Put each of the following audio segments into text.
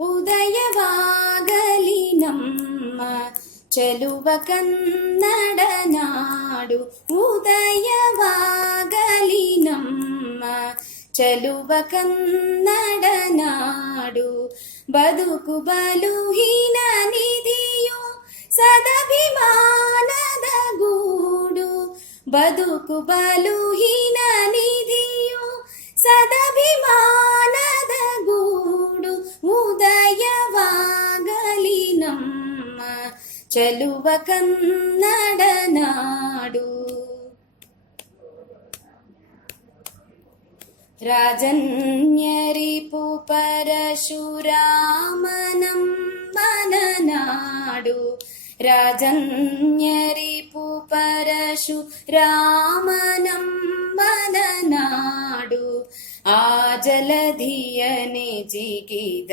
ಉದಯವಾಗಲಿ ನಮ್ಮ ಚೆಲುವ ಕನ್ನಡ ನಾಡು. ಉದಯವಾಗಲಿ ನಮ್ಮ ಚೆಲುವ ಕನ್ನಡ ನಾಡು. ಬದುಕು ಬಲುಹೀನ ನಿಧಿಯು ಸದಭಿಮಾನದ ಗೂಡು. ಬದುಕು ಬಲುಹೀನ ನಿಧಿಯು ಸದಭಿಮಾನದ ಗೂಡು. ಉದಯವಾಗಲಿ ನಮ್ಮ ಚೆಲುವ ಕನ್ನಡ ನಾಡು. ರಾಜನ್ಯರಿಪು ಪರಶುರಾಮನಮ್ಮನ ನಾಡು. ರಾಜನ್ಯರಿಪು ಪರಶುರಾಮನಮ್ಮನ ನಾಡು. ಆ ಜಲಧಿಯನೆ ಜಿಗಿದ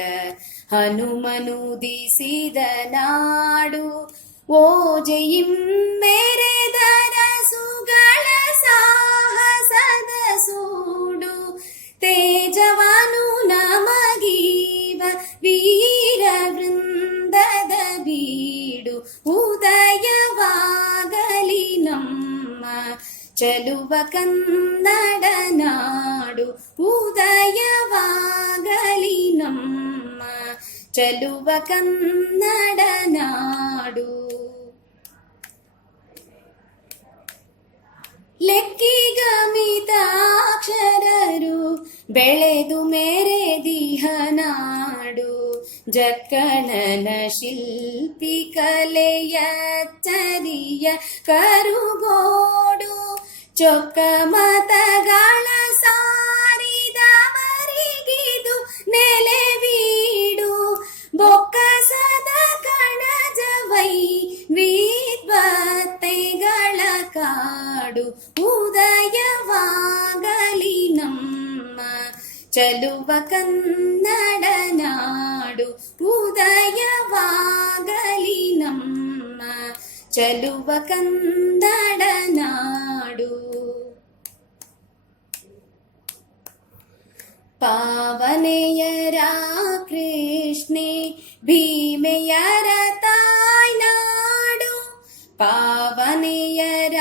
ಹನುಮನುದಿಸಿದ ನಾಡು. ಓಜೆಯಿಂ ಮೆರೆದರ ಸುಗಳ ಸಾಹಸದ ಸೂಡು. ತೇಜವನು ನಮಗೀವ ವೀರ ವೃಂದದ ಬೀಡು. ಉದಯವಾಗಲಿ ನಮ್ಮ ಚೆಲುವ ಕನ್ನಡ ನಾಡು. ಉದಯವಾಗಲಿ ನಮ್ಮ ಚೆಲುವ ಕನ್ನಡ ನಾಡು. ಲೆಕ್ಕಿಗಮಿತಾಕ್ಷರರು ಬೆಳೆದು ಮೆರೆದಿಹ ನಾಡು. ಜಕ್ಕಣನ ಶಿಲ್ಪಿ ಕಲೆಯ ಚರಿಯ ಕರುಗೋಡು. ಚೊಕ್ಕ ಮತಗಳ ಸಾರಿದವರಿಗಿದು ನೆಲೆವೀಡು. ಬೊಕ್ಕಸದ ಕಣಜವೈ ವಿದ್ವತ್ತೆಗಳ ಕಾಡು. ಉದಯವಾಗಲಿ ನಮ್ಮ ಚೆಲುವ ಕನ್ನಡ ನಾಡು. ಉದಯವಾಗಲಿ ನಮ್ಮ ಚೆಲುವ ಕನ್ನಡ ನಾಡು. ಪಾವನೆಯರ ಕೃಷ್ಣೆ ಭೀಮೆಯರ ತಾಯ್ನಾಡು. ಪಾವನೆಯರ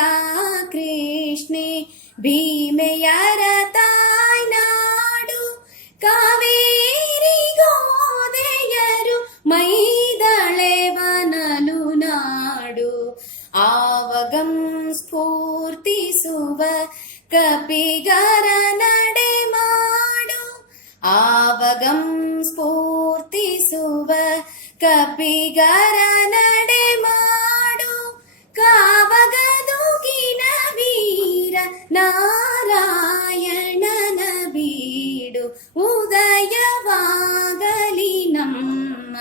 ಕೃಷ್ಣೆ ಭೀಮೆಯರ ತಾಯ್ನಾಡು. ಕಾವೇರಿ ಗೋದೆಯರು ಮೈದಳೆವನಲು ನಾಡು. ಆವಗಂ ಸ್ಫೂರ್ತಿಸುವ ಕಪಿಗರ ನಡೆ ಮಾಡು. ಆವಗಂ ಸ್ಫೂರ್ತಿಸುವ ಕಪಿಗರ ನಡೆ ಮಾಡು. ಕಾವಗದುಗಿನ ವೀರ ನಾರಾಯಣನ ಬೀಡು. ಉದಯವಾಗಲಿ ನಮ್ಮ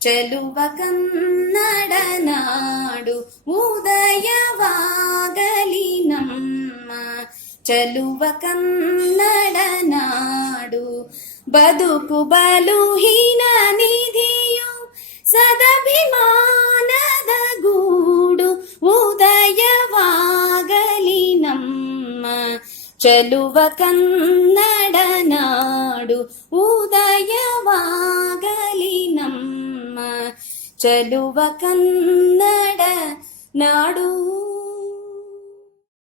ಚೆಲುವ ಕನ್ನಡ ನಾಡು. ಉದಯವಾಗಲಿ ನಮ್ಮ ಚೆಲುವ ಕನ್ನಡ ನಾಡು. ಬದುಕು ಬಲುಹೀನ ನಿಧಿಯು ಸದಭಿಮಾನದ ಗೂಡು. ಉದಯವಾಗಲಿ ನಮ್ಮ ಚೆಲುವ ಕನ್ನಡ ನಾಡು. ಉದಯವಾಗಲಿ ನಮ್ಮ ಚೆಲುವ ಕನ್ನಡ ನಾಡು.